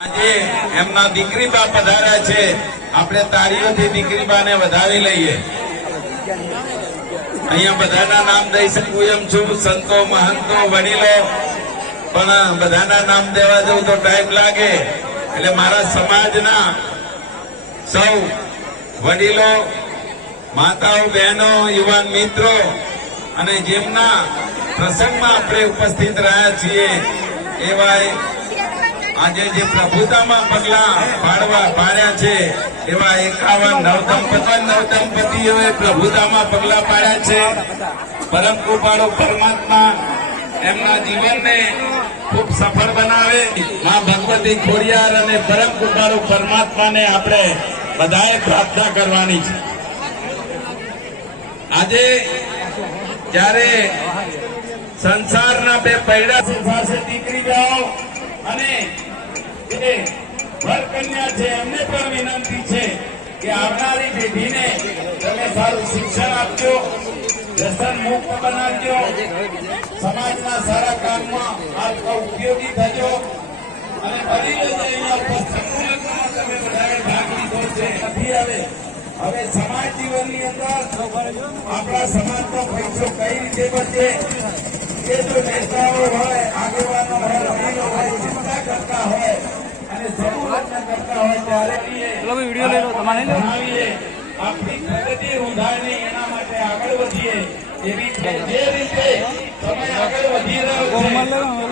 આજે એમના દીકરી બા પધાર્યા છે. આપણે તારીઓથી દીકરી બાને વધાવી લઈએ. અહીંયા બધાના નામ દઈ શકું એમ છું. સંતો, મહંતો, વડીલો. પણ બધાના નામ દેવા જવું તો ટાઈમ લાગે. એટલે મારા સમાજના સૌ વડીલો, માતાઓ, બહેનો, યુવાન મિત્રો અને જેમના પ્રસંગમાં આપણે ઉપસ્થિત રહ્યા છીએ, એવા આજે જે પ્રભુતામાં પગલા પાડવા પાડ્યા છે, એવા એકાવન નવદંપતિ નવદંપતિઓએ પ્રભુતામાં પગલા પાડ્યા છે. પરમ કૃપાળો પરમાત્મા એમના જીવનને ખૂબ સફળ બનાવે. માં ભગવતી ખોડિયાર અને પરમ કૃપાળુ પરમાત્માને આપણે બધાએ પ્રાર્થના કરવાની છે. આજે જ્યારે સંસારના બે પૈડા પાસે દીકરી જાઓ અને જે વર કન્યા છે એમને પણ વિનંતી છે કે આવનારી પેઢીને તમે સારું શિક્ષણ આપજો વ્યસન મુક્ત બનાવજો સમાજના સારા કામમાં આપ ઉપયોગી થજો. અને વડીલો જે અહીંયા ઉપસ્થિત તમે બધાએ ભાગ લીધો છે. નથી આવે હવે સમાજ જીવનની અંદર આપણા સમાજનો પૈસો કઈ રીતે બચે? એ જો નેતાઓ હોય આગેવાનો હોય વડીલો હોય ચિંતા કરતા હોય અને સમૂહ રચના કરતા હોય ત્યારે ચલો ભાઈ ભણાવીએ આપણી પ્રગતિ રૂંધાણી એના માટે આગળ વધીએ. એવી રીતે જે રીતે તમે આગળ વધી રહ્યો છે.